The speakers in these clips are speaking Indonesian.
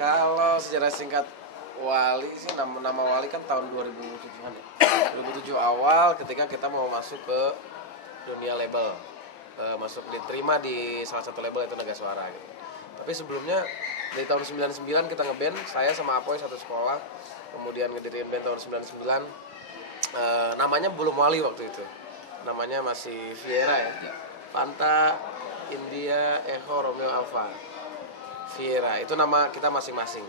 Kalau sejarah singkat Wali sih, nama Wali kan tahun 2007-an ya. 2007 awal ketika kita mau masuk ke dunia label. Masuk diterima di salah satu label itu Naga Suara gitu. Tapi sebelumnya dari tahun 99 kita ngeband, saya sama Apoy satu sekolah. Kemudian ngedirin band tahun 99. Namanya belum Wali waktu itu. Namanya masih Viera ya. Fanta, India, Echo, Romeo, Alpha. Viera, itu nama kita masing-masing.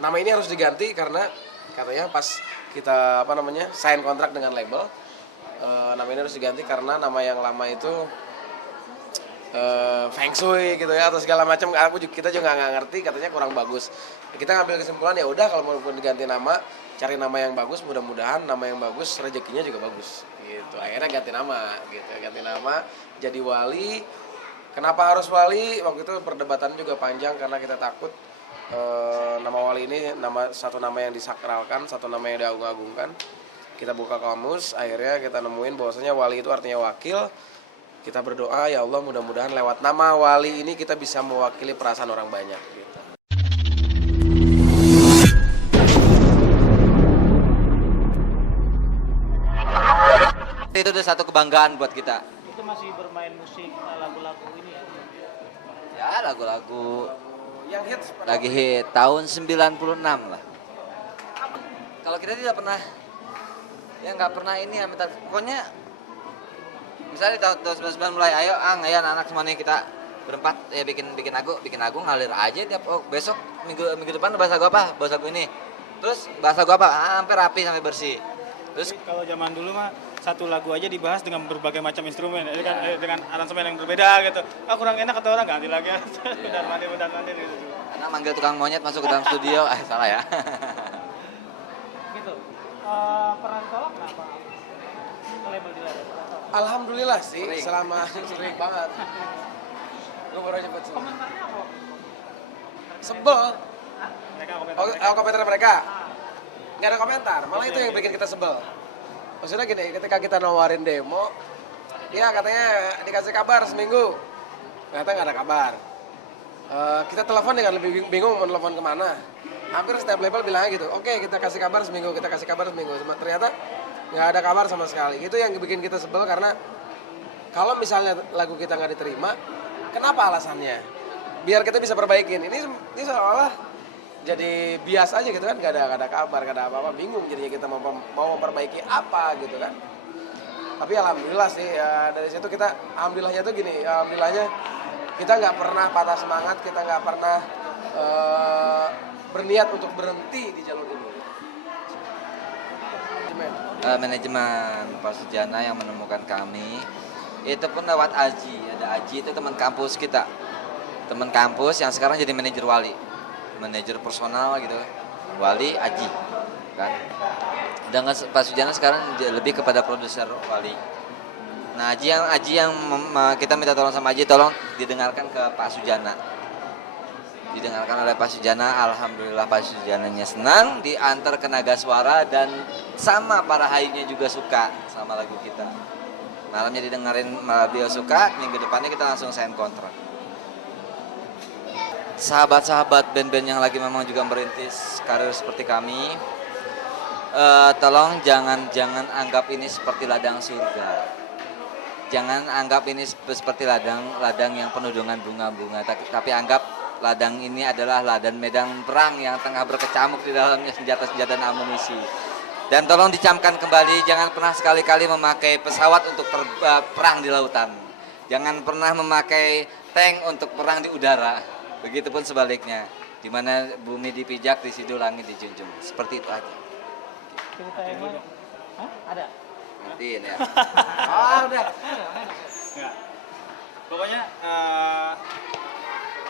Nama ini harus diganti karena katanya pas kita sign kontrak dengan label, nama ini harus diganti karena nama yang lama itu feng shui gitu ya atau segala macam. Kita juga nggak ngerti, katanya kurang bagus. Kita ngambil kesimpulan ya udah kalau mau diganti nama, cari nama yang bagus, mudah-mudahan nama yang bagus rezekinya juga bagus gitu. Akhirnya ganti nama gitu, ganti nama jadi Wali. Kenapa harus Wali? Waktu itu perdebatan juga panjang karena kita takut nama Wali ini satu nama yang disakralkan, satu nama yang diagung-agungkan. Kita buka kamus, akhirnya kita nemuin bahwasanya Wali itu artinya wakil. Kita berdoa, ya Allah mudah-mudahan lewat nama Wali ini kita bisa mewakili perasaan orang banyak gitu. Itu udah satu kebanggaan buat kita. Itu masih bermain musik lagu-lagu ini ya? Ya, lagu-lagu Yang hits lagi hit tahun 96 lah. Kalau kita tidak pernah, ya nggak pernah ini ya, pokoknya misalnya di tahun 99 mulai, ayo anak-anak semua nih kita berempat ya bikin lagu ngalir aja tiap besok minggu depan bahas lagu apa, bahas lagu ini, terus bahas lagu apa, sampai rapi sampai bersih. Terus kalau zaman dulu mah satu lagu aja dibahas dengan berbagai macam instrumen, ya kan, dengan aransemen yang berbeda gitu. Kurang enak kata orang, ganti lagi. Udah mandi gitu. Anak manggil tukang monyet masuk ke dalam studio, salah ya. Gitu. Pernah ditolak nggak apa? Label di label. Alhamdulillah sih, selama sering banget. Gue baru cepet sih. Komentarnya apa? Sebel. Mereka Komentar mereka. Nggak ada komentar, malah itu yang bikin kita sebel. Maksudnya gini, ketika kita nawarin demo, ya katanya dikasih kabar seminggu, ternyata nggak ada kabar. Kita telepon dengan lebih bingung mau telepon kemana. Hampir setiap label bilangnya gitu, oke kita kasih kabar seminggu. Ternyata nggak ada kabar sama sekali. Itu yang bikin kita sebel karena kalau misalnya lagu kita nggak diterima, kenapa alasannya? Biar kita bisa perbaikin. Ini seolah-olah jadi bias aja gitu kan, gak ada kabar, gak ada apa-apa, bingung jadinya kita mau memperbaiki apa gitu kan. Tapi alhamdulillah sih ya, dari situ kita alhamdulillahnya tuh gini, alhamdulillahnya kita nggak pernah patah semangat, kita nggak pernah berniat untuk berhenti di jalur ini. Manajemen Pak Sujana yang menemukan kami itu pun lewat Aji. Ada Aji itu teman kampus kita, teman kampus yang sekarang jadi manajer Wali, manajer personal gitu. Wali Aji kan, dengan Pak Sujana sekarang lebih kepada produser Wali. Nah Aji yang kita minta tolong sama Aji, tolong didengarkan ke Pak Sujana, didengarkan oleh Pak Sujana. Alhamdulillah Pak Sujananya senang, diantar ke Naga Suara dan sama para hayunya juga suka sama lagu kita. Malamnya didengerin, malah beliau suka, minggu depannya kita langsung sign kontrak. Sahabat-sahabat band-band yang lagi memang juga merintis karir seperti kami, tolong jangan anggap ini seperti ladang surga. Jangan anggap ini seperti ladang yang penuh dengan bunga-bunga, tapi anggap ladang ini adalah ladang medan perang yang tengah berkecamuk di dalamnya senjata-senjata dan amunisi. Dan tolong dicamkan kembali, jangan pernah sekali-kali memakai pesawat untuk perang di lautan. Jangan pernah memakai tank untuk perang di udara. Begitupun sebaliknya, di mana bumi dipijak, di situ langit dijunjung. Seperti itu aja. Cerita yang mana? Hah? Ada? Matiin ya. Udah. Enggak. Pokoknya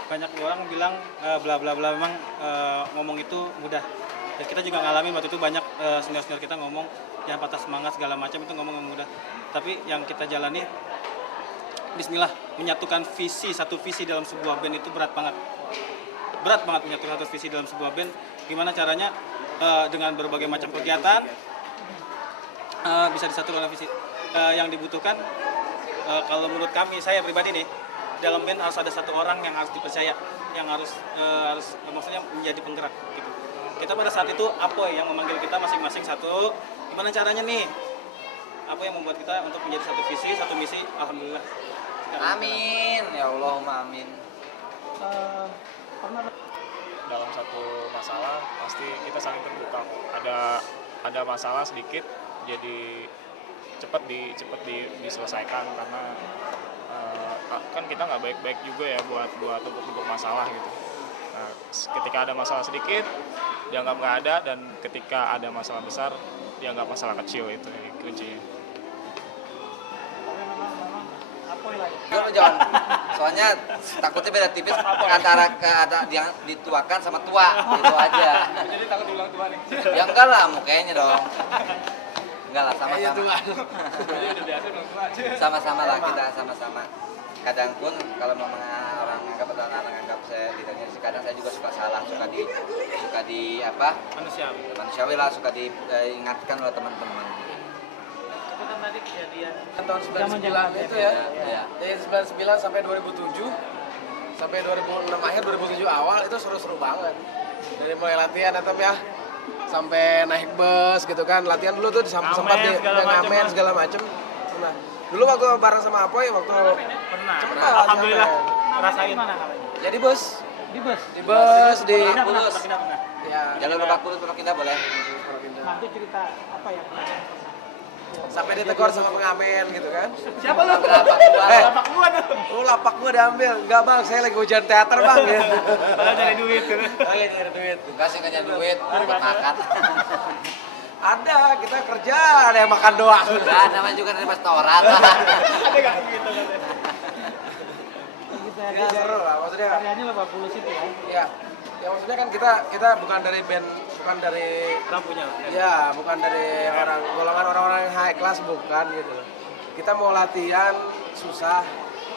banyak orang bilang bla bla bla, memang ngomong itu mudah. Dan kita juga ngalamin waktu itu banyak senior-senior kita ngomong yang patah semangat segala macam itu ngomong yang mudah. Tapi yang kita jalani, bismillah, menyatukan satu visi dalam sebuah band itu berat banget menyatukan satu visi dalam sebuah band. Gimana caranya dengan berbagai macam kegiatan bisa disatukan oleh visi yang dibutuhkan. Kalau menurut kami, saya pribadi nih, dalam band harus ada satu orang yang harus dipercaya, yang harus maksudnya menjadi penggerak gitu. Kita pada saat itu Apoy yang memanggil kita masing-masing satu, gimana caranya nih? Apoy yang membuat kita untuk menjadi satu visi, satu misi, alhamdulillah. Amin, ya Allahumma amin. Dalam satu masalah pasti kita saling terbuka. Ada masalah sedikit, jadi cepat diselesaikan karena kan kita nggak baik-baik juga ya buat tumpuk masalah gitu. Nah, ketika ada masalah sedikit dianggap nggak ada, dan ketika ada masalah besar dianggap masalah kecil, itu kuncinya. Jangan, soalnya takutnya beda tipis antara yang dituakan sama tua, itu aja. Jadi takut diulang tua nih. Ya enggak lah, mukanya dong. Enggak lah, sama-sama. Jadi udah biasa bilang tua aja. Sama-sama lah, kita sama-sama. Kadang pun kalau memang orang anggap atau anak anggap saya ditanya, kadang saya juga suka salah, suka di apa? Manusiawi lah, suka diingatkan oleh teman-teman. Itu kan tadi kejadian Tahun 99 itu ya. Iya. Dari 99 sampai 2007 sampai 2006 akhir 2007 awal itu seru-seru banget. Dari mulai latihan atau ya sampai naik bus gitu kan. Latihan dulu tuh sempat ngamen segala macem. Nah, dulu waktu bareng sama Apoy waktu pernah. Cepat, Alhamdulillah. sampai. Rasain mana? ya di bus. Di bus. Di bus di Bulus. ya Jalan Lebak Bulus Pondok Indah boleh. Nah, itu cerita apa ya? sampai ditegur sama pengamen gitu kan. Siapa lu? Lapak gua tuh. Oh, lapak gua diambil. Enggak, Bang, saya lagi ujian teater, Bang. Gitu. Padahal cari duit. Oke, nyari duit. Kasih nggak duit, buat makan. Ada, kita kerja, ada yang makan doang. Nah, namanya juga dari restoran lah. Ada nggak gitu kan? Ya, seru lah, maksudnya. Karyanya Lebak Bulus itu ya? Ya, ya maksudnya kan kita bukan dari band, bukan dari Lampunya. ya, bukan dari golongan orang-orang yang high class, bukan gitu. Kita mau latihan susah,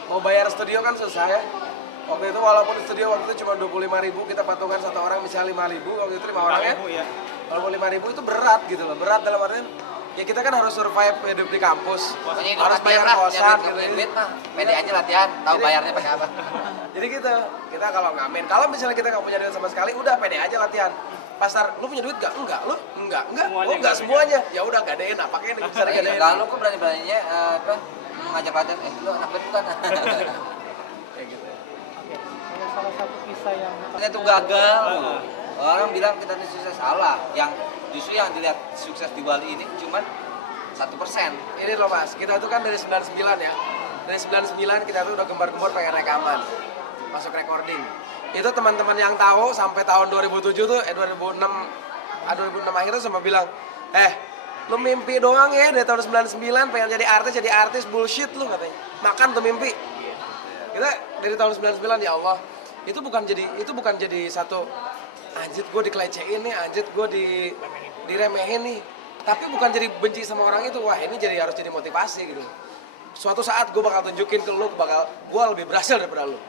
mau bayar studio kan susah ya. Waktu itu walaupun studio waktu itu cuma 25.000, kita patungan satu orang misalnya 5.000, waktu itu 5 orang ya. Ya. Walaupun 5.000 itu berat gitu loh, berat dalam artian ya kita kan harus survive hidup di kampus, Pokoknya harus bayar kosan gitu ya. duit mah, pede aja latihan, tahu bayarnya pakai apa. Jadi gitu, kita kalau ngamen, kalau misalnya kita nggak punya duit sama sekali, udah pede aja latihan. Pasar, lu punya duit gak? Enggak, lu? Enggak. Semuanya Oh enggak semuanya. Ya udah gadein, apa kayak bisa digadein. Lalu kok berani-beraninya ngajak latihan, lu anak band bukan? Kayak gitu. Oke, kalau salah satu kisah yang Kita tuh gagal. Orang bilang kita ini sukses, salah. Yang justru yang dilihat sukses di Bali ini cuman 1%. Ini loh Mas, kita tuh kan dari 99 ya. Dari 99 kita tuh udah gembar-gembor pengen rekaman. Masuk recording. Itu teman-teman yang tahu sampai tahun 2007 tuh 2006 akhir tuh sama bilang, lu mimpi doang ya dari tahun 99 pengen jadi artis bullshit lu katanya. Makan tuh mimpi. Kita dari tahun 99 ya Allah. Itu bukan jadi satu anjir gue dikelecehin nih, anjir gue diremehin nih. Tapi bukan jadi benci sama orang itu. Wah, ini harus jadi motivasi gitu. Suatu saat gue bakal tunjukin ke lu gue lebih berhasil daripada lu.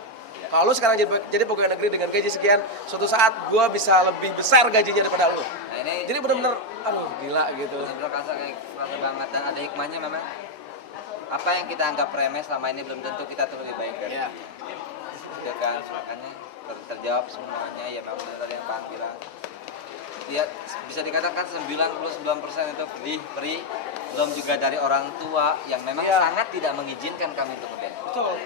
Kalau lu sekarang jadi pegawai negeri dengan gaji sekian, suatu saat gue bisa lebih besar gajinya daripada lu. Nah, ini Jadi bener-bener, aduh gila gitu. benar-benar kerasa banget, dan ada hikmahnya memang. Apa yang kita anggap remeh selama ini belum tentu kita tuh lebih baik kan. Iya. Gitu kan, makanya terjawab semuanya ya memang benar tadi yang Pak bilang. Dia bisa dikatakan 99% itu free, belum juga dari orang tua yang memang Iya. sangat tidak mengizinkan kami untuk ngeband. Betul.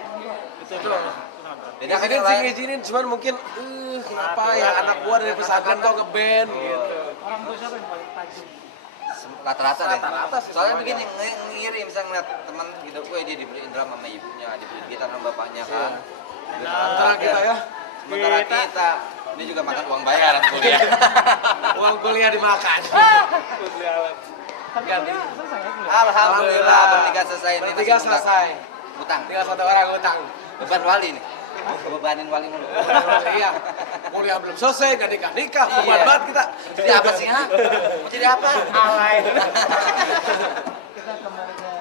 Beda kan Ngizinin yang sih lain. ngizinin, cuman mungkin kenapa ya anak gua dari pesantren kok ngeband gitu. orang tua siapa yang paling tajam? Rata-rata deh. Rata-rata sih Soalnya semuanya. begini, ngirim misalnya ngeliat teman gitu, dia dibeli drum sama ibunya, dibeli gitar sama bapaknya kan. Sementara kita ya, Sementara kita ini juga makan uang bayaran kuliah. uang kuliah dimakan. Tapi kuliah selesai ya kuliah? Alhamdulillah bertiga selesai ini. Bertiga masih selesai. Utang. Tinggal satu orang utang. Beban wali nih. Bebanin wali mulu. Iya. Kuliah belum selesai, gak nikah. Beban Iya. banget kita. Jadi apa sih ha? Mau jadi apa? Alay. Kita kembali ke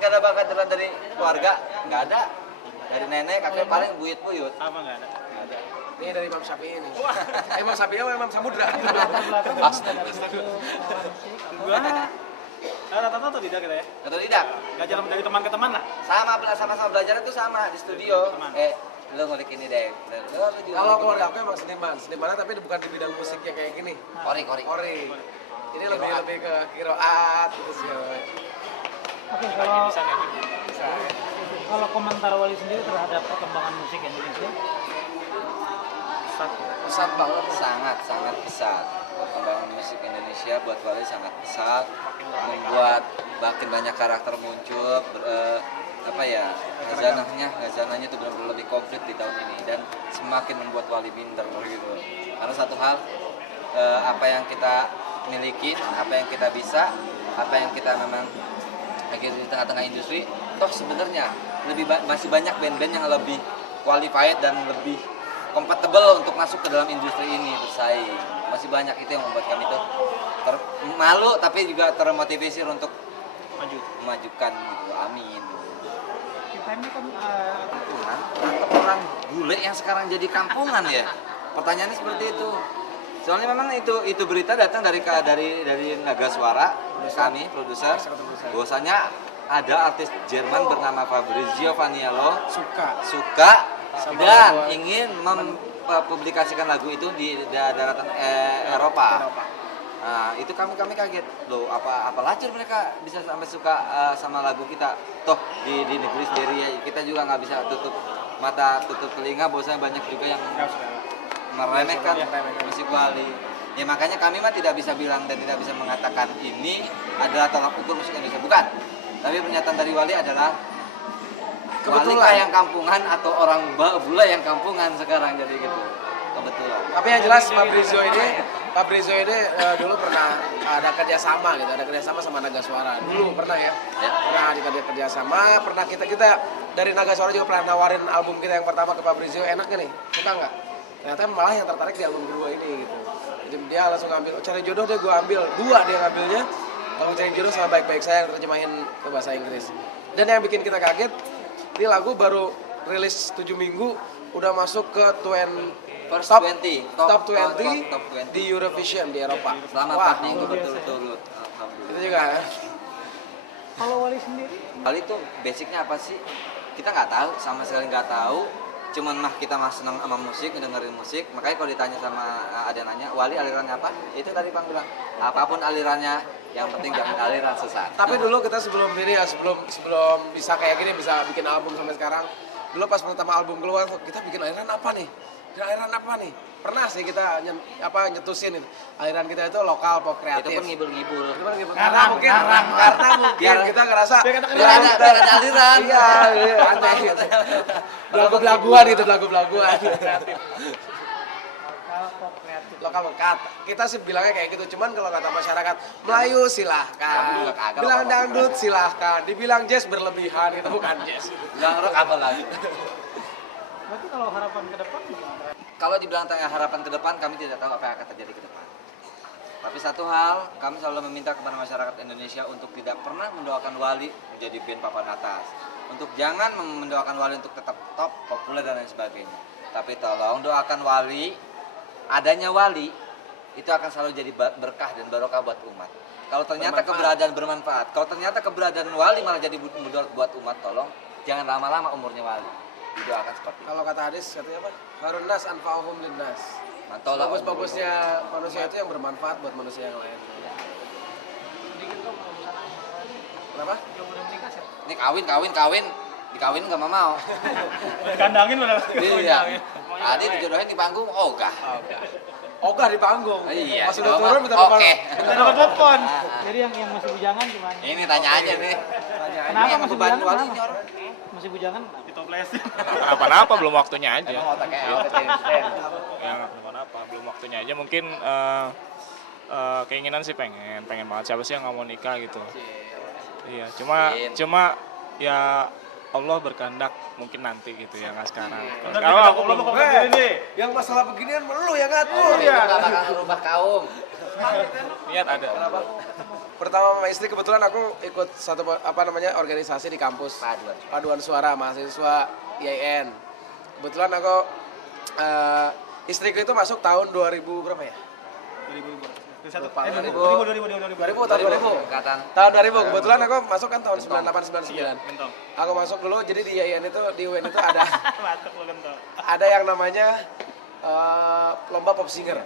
Gak ada bakat dari keluarga, nggak ada. Dari nenek, kakek paling buyut-buyut. apa nggak ada? Ini dari Imam Syafi'i ini. Imam Syafi'i apa Imam Samudra? Latar belakang Astaga. dari satu musik. Dua. Rata-rata atau tidak kita ya? Atau tidak? Belajar dari teman ke teman lah. Sama-sama belajar itu sama di studio. Lu ngulik ini deh. Kalau keluarga aku emang senimannya tapi bukan di bidang musik yang kayak gini. Ori. Ini lebih ke kiroat gitu sih. Oke, kalau komentar Wali sendiri terhadap perkembangan musik Indonesia? Pesat banget. Sangat pesat. Perkembangan musik Indonesia buat Wali sangat pesat. Membuat makin banyak karakter muncul. Khazanahnya itu benar-benar lebih komplit di tahun ini dan semakin membuat Wali minder gitu. Karena satu hal, apa yang kita miliki, apa yang kita bisa, apa yang kita memang lagi di tengah-tengah industri, toh sebenarnya masih banyak band-band yang lebih qualified dan lebih compatible untuk masuk ke dalam industri ini bersaing. Masih banyak, itu yang membuat kami itu malu tapi juga termotivasi untuk memajukan gitu. Amin. Kita ini kan Nangkep orang bule yang sekarang jadi kampungan ya. Pertanyaannya seperti itu. Soalnya memang itu berita datang dari Naga Suara, kami produser. Bahwasanya ada artis Jerman bernama Fabrizio Vaniello suka dan ingin mempublikasikan lagu itu di daratan Eropa. Nah, itu kami kaget loh, apa lacur mereka bisa sampai suka sama lagu kita. Toh di negeri sendiri ya, kita juga nggak bisa tutup mata, tutup telinga, bahwasanya banyak juga yang meremehkan musik Wali. Ya makanya kami mah tidak bisa bilang dan tidak bisa mengatakan ini adalah tolak ukur musik Indonesia, bukan. Tapi pernyataan dari Wali adalah Wali yang kampungan atau orang bule yang kampungan sekarang, jadi gitu. Kebetulan. Tapi yang jelas Fabrizio ini dulu pernah ada kerjasama sama Naga Suara. Dulu pernah ya. Pernah ada kerjasama, pernah kita dari Naga Suara juga pernah nawarin album kita yang pertama ke Fabrizio, enak nih, suka nggak? Ternyata malah yang tertarik di album kedua ini gitu. Jadi dia langsung ngambil, cari jodoh deh gue ambil, 2 dia ngambilnya. Lagu Cari Jodoh sama Baik-Baik Saya yang terjemahin ke bahasa Inggris. Dan yang bikin kita kaget, ini lagu baru rilis 7 minggu, udah masuk ke top 20 di Eurovision di Eropa. Selama 4 minggu betul-betul. Itu juga ya. kalau Wali sendiri? Wali itu basicnya apa sih? Kita nggak tahu, sama sekali nggak tahu. Cuman kita senang sama musik, dengerin musik. Makanya kalau ditanya sama ada nanya, Wali alirannya apa? Itu tadi Bang bilang, apapun alirannya, yang penting jangan aliran sesat. Tapi dulu kita sebelum bisa kayak gini, bisa bikin album sampai sekarang. Dulu pas pertama album keluar, kita bikin aliran apa nih? Pernah sih kita nyetusin aliran kita itu lokal pop kreatif. Itu pun ngibul-ngibul. Karena mungkin kita ngerasa Biar ada aliran. Iya, aneh. Belagu-belaguan gitu, belagu-belaguan. Lokal pop. Kita sih bilangnya kayak gitu. Cuman kalau kata masyarakat Melayu silahkan, bilang dangdut silahkan, dibilang jazz berlebihan, itu bukan jazz. Bilang rock apa lagi? Berarti kalau harapan ke depan gimana? Kalau dibilang tentang harapan ke depan, kami tidak tahu apa yang akan terjadi ke depan. Tapi satu hal, kami selalu meminta kepada masyarakat Indonesia untuk tidak pernah mendoakan Wali menjadi band papan atas. Untuk jangan mendoakan Wali untuk tetap top, populer dan lain sebagainya. Tapi tolong doakan Wali, adanya Wali itu akan selalu jadi berkah dan barokah buat umat. Kalau ternyata keberadaan bermanfaat, kalau ternyata keberadaan Wali malah jadi mudarat buat umat, tolong jangan lama-lama umurnya Wali. Didoakan seperti itu. Kalau kata hadis katanya apa? Harun nas anfa'uhum linnas. Mantap. Bagus-bagusnya manusia itu yang bermanfaat buat manusia yang lain. Kenapa? Ini kawin. Dikawin nggak mau. Kandangin udah. Iya. Tadi dijodohin di panggung, ogah. Ogah di panggung. Iya. Pas udah turun minta telepon. Dapat telepon. Jadi yang masih bujangan gimana? Ini tanya aja nih. Kenapa yang masih beban bujangan? Wali Kenapa? ini orang. Masih bujangan? Ditoplesin. Kenapa-napa belum waktunya aja. Emang otaknya apa? Ya nggak kenapa-napa, belum waktunya aja. Mungkin keinginan sih pengen banget. Siapa sih yang nggak mau nikah gitu. Iya, cuma ya Allah berkehendak mungkin nanti gitu ya, nggak sekarang. Kalau aku belum Yang masalah beginian lu yang ngatur. Itu nggak bakal ngerubah kaum. niat ada. Kenapa? Pertama sama istri kebetulan aku ikut satu organisasi di kampus. Paduan Suara mahasiswa IAIN. Kebetulan aku istriku itu masuk tahun 2000 berapa ya? 21. Lupa. 2000. Tahun 2000. Angkatan. Tahun 2000. Kebetulan aku masuk kan tahun 98 99. Gentong. Aku masuk dulu, jadi di IAIN itu, di UN itu ada Batuk lo gentong. ada yang namanya lomba pop singer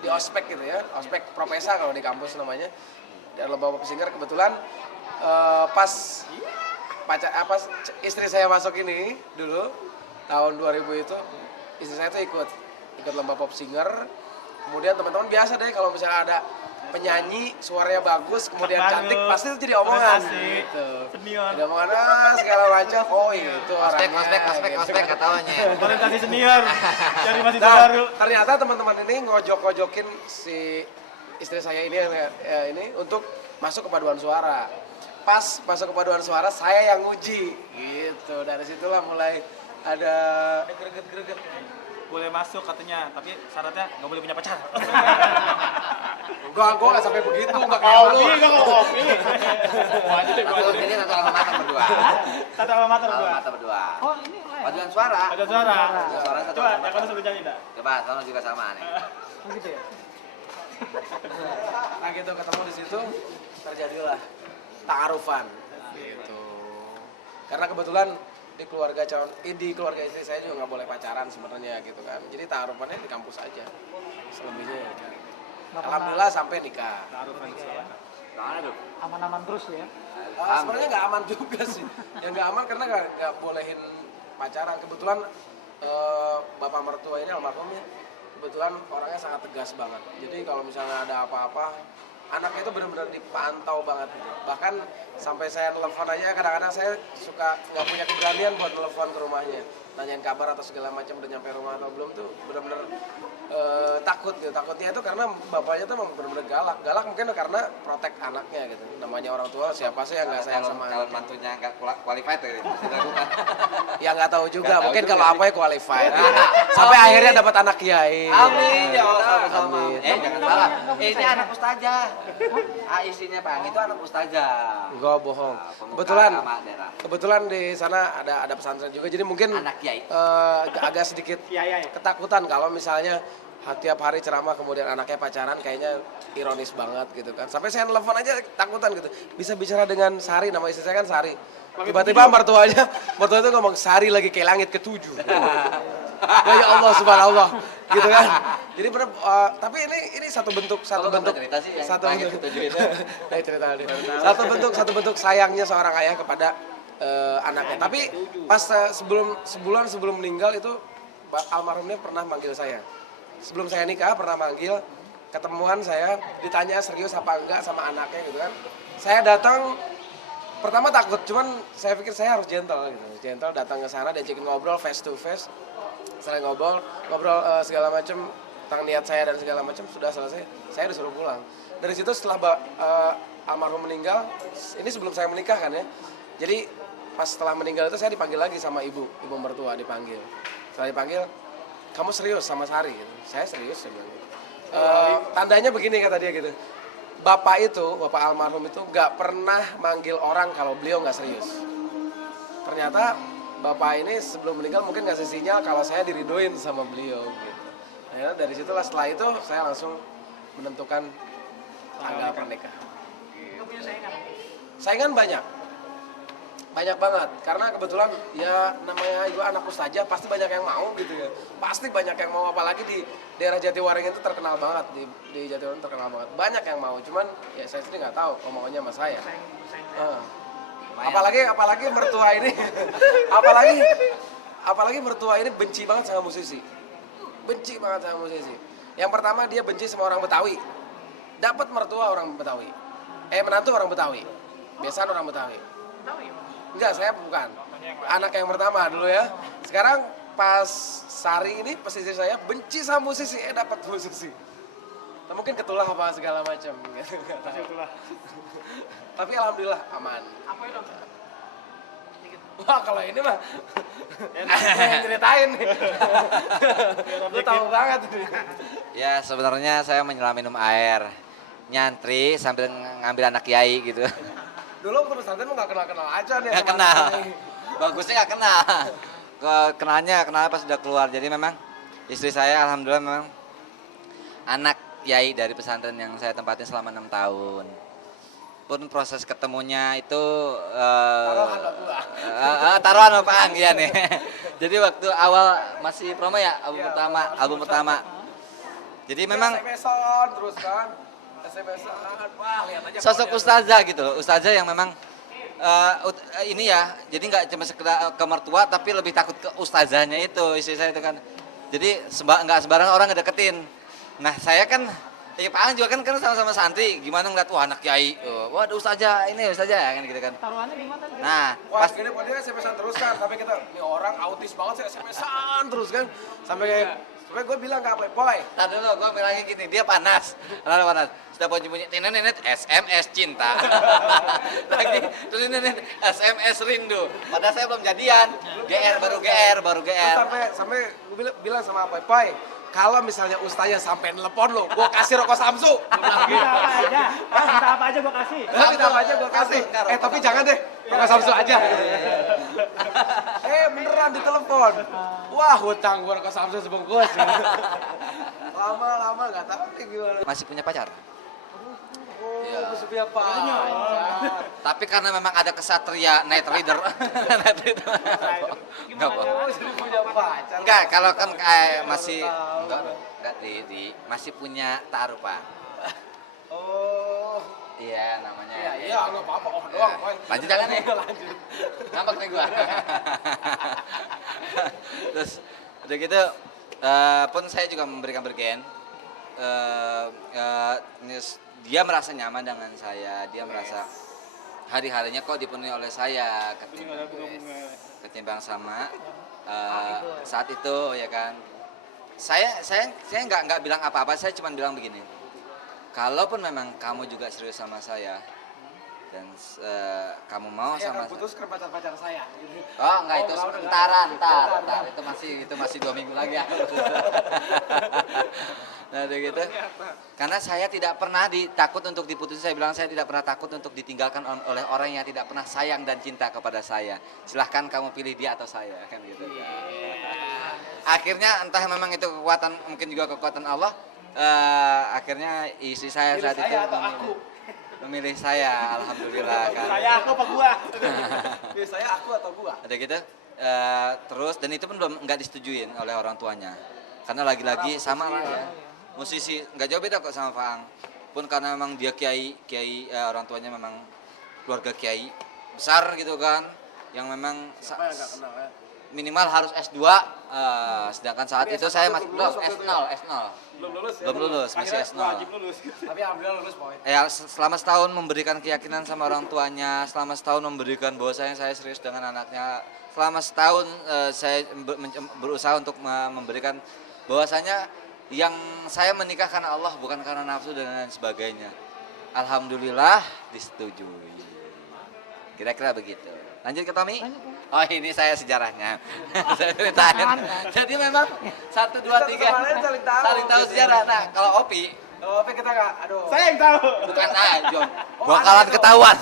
di ospek gitu ya, ospek Propesa kalau di kampus namanya. Dan lomba pop singer kebetulan pas istri saya masuk ini dulu tahun 2000 itu istri saya tuh ikut lomba pop singer. Kemudian teman-teman biasa deh kalau misalnya ada penyanyi suaranya bagus kemudian Bagus. cantik pasti itu jadi omongan Prestasi. gitu. Senior. Ada omongan segala macam. Oh itu orangnya. Ospek katanya. Orientasi senior. Jadi masih Nah, baru. ternyata teman-teman ini ngojok-ngojokin si istri saya ini untuk masuk ke paduan suara. Pas masuk ke paduan suara saya yang nguji gitu. Dari situlah mulai ada greget-greget. Boleh masuk katanya, tapi syaratnya nggak boleh punya pacar. Gua nggak sampai begitu, nggak kayak lu. Satu ini satu alma mater berdua. Satu alma mater Alma berdua. mater berdua. Oh, ini les. Paduan suara. Ada suara. Paduan suara satu Coba, alma yang mater. kamu suruh nyanyi dah. Coba, kamu juga sama nih. Oh, gitu ya. Nah gitu ketemu di situ terjadilah ta'arufan gitu. Karena kebetulan di keluarga istri saya juga nggak boleh pacaran sebenarnya gitu kan. Jadi ta'arufannya di kampus aja. Selebihnya ya kan. Alhamdulillah sampai nikah. Gimana tuh? Aman-aman terus ya. Sebenarnya nggak aman juga sih. Yang nggak aman karena nggak bolehin pacaran. Kebetulan bapak mertua ini almarhum ya. Kebetulan orangnya sangat tegas banget. Jadi kalau misalnya ada apa-apa, anaknya itu benar-benar dipantau banget gitu. Bahkan sampai saya telepon aja kadang-kadang saya suka nggak punya keberanian buat telepon ke rumahnya. Nanyain kabar atau segala macam udah nyampe rumah atau belum tuh benar-benar takut gitu. Takutnya itu karena bapaknya tuh memang benar-benar galak. Galak mungkin karena protek anaknya gitu. Namanya orang tua siapa sih yang nggak sayang sama Kalau anaknya? mantunya nggak qualified gitu. Dilakukan. Ya nggak tahu juga. Nggak tahu Mungkin juga kalau sih. apa ya qualified. Sampai akhirnya dapat anak kiai. Amin ya Allah sama-sama. Amin. Jangan salah. Ini anak ustazah. Istrinya Bang itu anak ustazah. Enggak bohong. Pemuka Kebetulan agama daerah. kebetulan di sana ada pesantren juga. Jadi mungkin Anak kiai. agak sedikit Kiai. ketakutan kalau misalnya tiap hari ceramah kemudian anaknya pacaran kayaknya ironis banget gitu kan. Sampai saya nelfon aja takutan gitu. Bisa bicara dengan Sari, nama istri saya kan Sari. Tiba-tiba mertuanya itu ngomong Sari lagi ke langit ketujuh. Ya Allah subhanallah gitu kan. Jadi benar tapi ini satu bentuk Kalau kamu cerita sih yang satu langit bentuk ketujuh itu. cerita deh. Satu bentuk sayangnya seorang ayah kepada anaknya. Tapi pas sebulan sebelum meninggal itu almarhumnya pernah manggil saya. Sebelum saya nikah pernah manggil, ketemuan saya, ditanya serius apa enggak sama anaknya gitu kan. Saya datang pertama takut, cuman saya pikir saya harus gentle gitu. Gentle datang ke sana, diajakin ngobrol face to face. Setelah ngobrol segala macam tentang niat saya dan segala macam sudah selesai. Saya disuruh pulang. Dari situ setelah almarhum meninggal, ini sebelum saya menikah kan ya. Jadi pas setelah meninggal itu saya dipanggil lagi sama ibu mertua dipanggil. Setelah dipanggil, kamu serius sama Sari? Gitu. Saya serius sebenarnya. Tandanya begini kata dia gitu. Bapak almarhum itu nggak pernah manggil orang kalau beliau nggak serius. Ternyata bapak ini sebelum meninggal mungkin ngasih sinyal kalau saya diridoin sama beliau gitu. Nah, dari situlah setelah itu saya langsung menentukan tanggal pernikahan. Nggak punya saingan. Saingan banyak banget karena kebetulan ya namanya juga anak ustazah pasti banyak yang mau gitu ya, pasti banyak yang mau, apalagi di daerah Jatiwaringin itu terkenal banget, di Jatiwaringin terkenal banget, banyak yang mau, cuman ya saya sendiri nggak tahu omongannya sama saya. Apalagi mertua ini apalagi mertua ini benci banget sama musisi, yang pertama dia benci sama orang Betawi, dapat mertua orang Betawi, menantu orang Betawi, biasanya orang Betawi. Tahu ya? Enggak, saya bukan. Anak yang pertama dulu ya. Sekarang pas Sari ini pesisir saya benci sama musisi, dapat musisi. Nah, mungkin ketulah apa segala macam gitu. Tapi alhamdulillah aman. Apa itu? Wah, kalau ini mah yang ceritain nih. Lu tahu banget nih. Ya sebenarnya saya menyelam minum air, nyantri sambil ngambil anak kiai gitu. Dulu waktu pesantren mah nggak kenal aja nih. Nggak sama kenal, anak ini. bagusnya nggak kenal. Kenalnya pas udah keluar. Jadi memang istri saya alhamdulillah memang anak kiai dari pesantren yang saya tempatin selama 6 tahun. Pun proses ketemunya itu taruhan Pak Ang ya nih. Jadi waktu awal masih promo ya, album pertama. Jadi memang SMS-an terus kan. SMS-an. Wah, lihat aja. sosok ustazah gitu loh, ustazah yang memang ini ya, jadi nggak cuma sekedar ke mertua tapi lebih takut ke ustazahnya itu, istri saya itu kan. Jadi nggak sembarangan orang ngedeketin. Nah saya kan, ya Pak Ang juga kan sama-sama santri, gimana ngeliat wah anak kiai, wah ada ustazah ini ustazah kan gitu kan. Taruhannya gimana? Nah Wah, pas gini dia SMS-an terus kan, tapi kita, ini orang autis banget sih SMS-an terus kan. Sampai gue bilang ke Playboy, tadi dulu gue bilangnya gini, dia panas, panas. Sudah bunyi nenek SMS cinta, lagi terus nenek SMS rindu. Padahal saya belum jadian, baru GR. sampai gue bilang sama Playboy, kalau misalnya ustaznya sampai nelpon lo, gue kasih rokok Samsu. Minta apa aja? Minta apa aja gua kasih. Minta apa aja gue kasih. Tapi jangan deh, rokok Samsu aja. Beneran ditelepon. Wah, hutang gue rokok Samsu sebungkus. Lama-lama nggak tahu nih gimana. Masih punya pacar. Oh, Iya. masih punya pacar. Tapi karena memang ada kesatria night rider, enggak apa. Oh, jadi punya pacar. Enggak, kalau kan kayak masih enggak masih punya taruh Pak. Oh, Iya namanya. iya nggak apa-apa. Oh, doang. Boy. Lanjut jangan nih. Lanjut. Ngambek nih gua. Terus udah gitu pun saya juga memberikan bergen. Dia merasa nyaman dengan saya, dia merasa hari-harinya kok dipenuhi oleh saya ketimbang sama saat itu ya kan. Saya nggak bilang apa-apa, saya cuma bilang begini. Kalaupun memang kamu juga serius sama saya dan kamu mau Saya sama akan putus ke pacar-pacar saya. oh enggak itu enggak, udah, entaran, enggak. entar itu masih 2 minggu lagi ya. Nah udah gitu, karena saya tidak pernah takut untuk diputus. Saya bilang saya tidak pernah takut untuk ditinggalkan oleh orang yang tidak pernah sayang dan cinta kepada saya. Silahkan kamu pilih dia atau saya kan gitu. Akhirnya entah memang itu kekuatan, mungkin juga kekuatan Allah. Akhirnya istri saya saat itu memilih saya, alhamdulillah kan. Saya aku apa gua? Saya aku atau gua? Ada gitu, terus dan itu pun nggak disetujuin oleh orang tuanya, karena lagi-lagi sama lah ya. Musisi nggak jauh beda kok sama Faang. Pun karena memang dia kiai, orang tuanya memang keluarga kiai besar gitu kan, yang memang minimal harus S2, sedangkan saat itu saya masih belum S0. Belum lulus ya? Belum lulus, masih S0. Tapi alhamdulillah lulus, Boy. Ya selama setahun memberikan keyakinan sama orang tuanya, selama setahun memberikan bahwa saya serius dengan anaknya, selama setahun saya berusaha untuk memberikan bahwasanya yang saya menikah karena Allah bukan karena nafsu dan lain sebagainya. Alhamdulillah disetujui. Kira-kira begitu. Lanjut ke Tommy. Oh ini saya sejarahnya. Saya ceritain. Jadi memang 1, 2, 3 saling tahu sejarah. Nah kalau Opi, Tapi kita nggak, aduh. Saya yang tahu. bukan John. Bakalan ketahuan.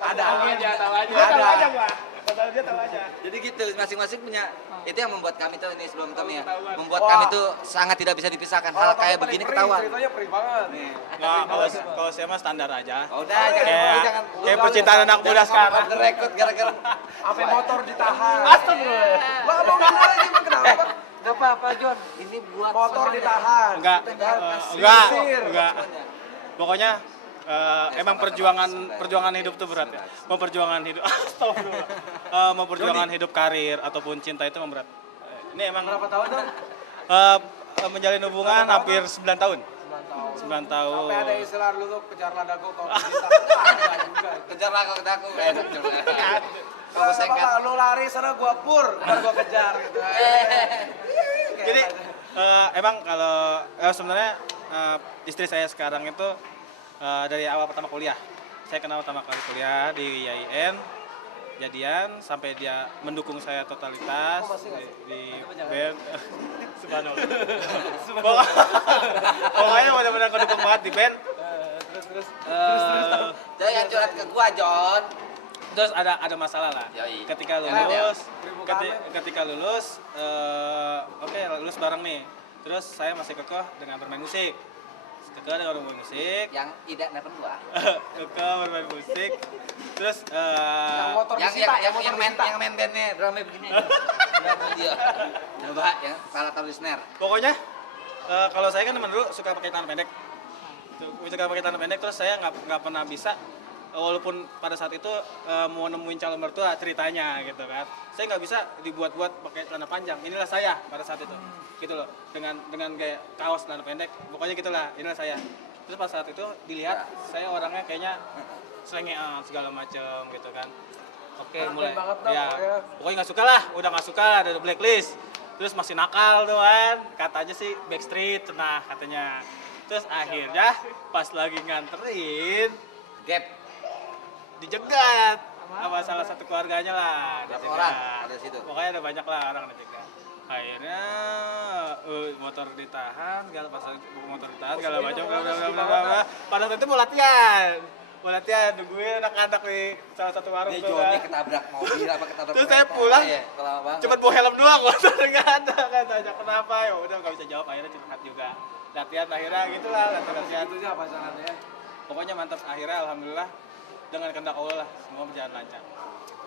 Ada aja. Tahu aja gua. Dia tahu aja. Jadi gitu, masing-masing punya. Itu yang membuat kami tuh ini sebelum Tommy ya. Membuat kami tuh sangat tidak bisa dipisahkan. Hal kayak begini ketahuan. Ceritanya perih banget. Nggak, kalau saya mah standar aja. Udah, jangan. Kayak percintaan anak muda sekarang. Direkrut gara-gara. Sampai motor ditahan. Astagfirullah. Wah, mau ngomong lagi emang kenapa? Gak apa-apa John, ini buat Motor semuanya. ditahan. Enggak, Diusir. enggak. Pokoknya emang perjuangan hidup tuh berat ya. Memperjuangan hidup, astagfirullah. Memperjuangan hidup karir ataupun cinta itu memang berat. Ini emang Berapa tahun dong? menjalin hubungan hampir 9 tahun. 9 tahun. Sampai ada istilah dulu tuh kejar ladaku kau cinta. Ada juga. Kejar lah kalau aku. Kalau sama lu lari sana gua pur, bukan gua kejar gitu. Jadi emang kalau sebenarnya istri saya sekarang itu dari awal pertama kuliah. Saya kenal pertama kali kuliah di IAIN, jadian sampai dia mendukung saya totalitas di band. Subhanallah. Pokoknya benar-benar mendukung banget di band. Terus. Jangan curhat ke gua John. Terus ada masalah lah. Yoi. Ketika lulus, oke lulus bareng nih. Terus saya masih kekeh dengan bermain musik. Keke dengan bermain musik. Yang tidak dapat gua. Keke bermain musik. Terus Yang motor Yang disita, yang main bandnya drumnya begini. Drumnya dia. Coba yang salah taruh di snare. pokoknya kalau saya kan teman dulu suka pakai tangan pendek. Suka pakai tangan pendek terus saya nggak pernah bisa walaupun pada saat itu mau nemuin calon mertua ceritanya gitu kan. Saya nggak bisa dibuat-buat pakai celana panjang. Inilah saya pada saat itu. Gitu loh. Dengan kayak kaos celana pendek. Pokoknya gitulah. Inilah saya. Terus pada saat itu dilihat saya orangnya kayaknya selengean segala macem gitu kan. Oke, Anak mulai band banget dah, ya pokoknya. pokoknya nggak suka lah, udah nggak suka ada blacklist. Terus masih nakal tuh kan, katanya sih Backstreet, nah katanya. Terus akhirnya pas lagi nganterin Gap. dijegat sama salah satu keluarganya lah. Berapa dijegat. orang ada di situ? Pokoknya ada banyak lah orang dijegat. Akhirnya motor ditahan, segala motor ditahan, segala macam, bla bla bla bla bla. Pada saat itu mau latihan, nungguin anak-anak di salah satu warung Ini tuh Joni kan. ketabrak mobil apa ketabrak Terus saya kereta. pulang, Iya, lama banget. Cuma bawa helm doang, motor nggak ada kan. Tanya kenapa, ya udah nggak bisa jawab. Akhirnya curhat juga. Latihan akhirnya gitulah, latihan. Itu aja pasangannya. Pokoknya mantap akhirnya, alhamdulillah dengan kehendak Allah lah semua berjalan lancar.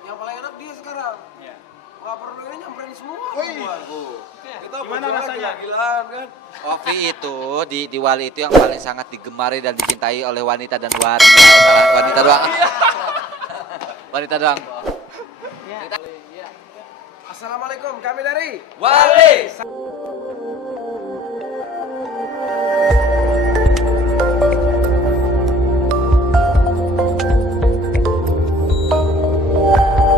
Yang paling enak dia sekarang. Ya. Nggak perlu ini nyamperin semua. Kita Gimana berdua rasanya? gila-gilaan kan. Ovi itu di Wali itu yang paling sangat digemari dan dicintai oleh wanita dan wanita. Salah, wanita doang. Wanita doang. Assalamualaikum, kami dari Wali.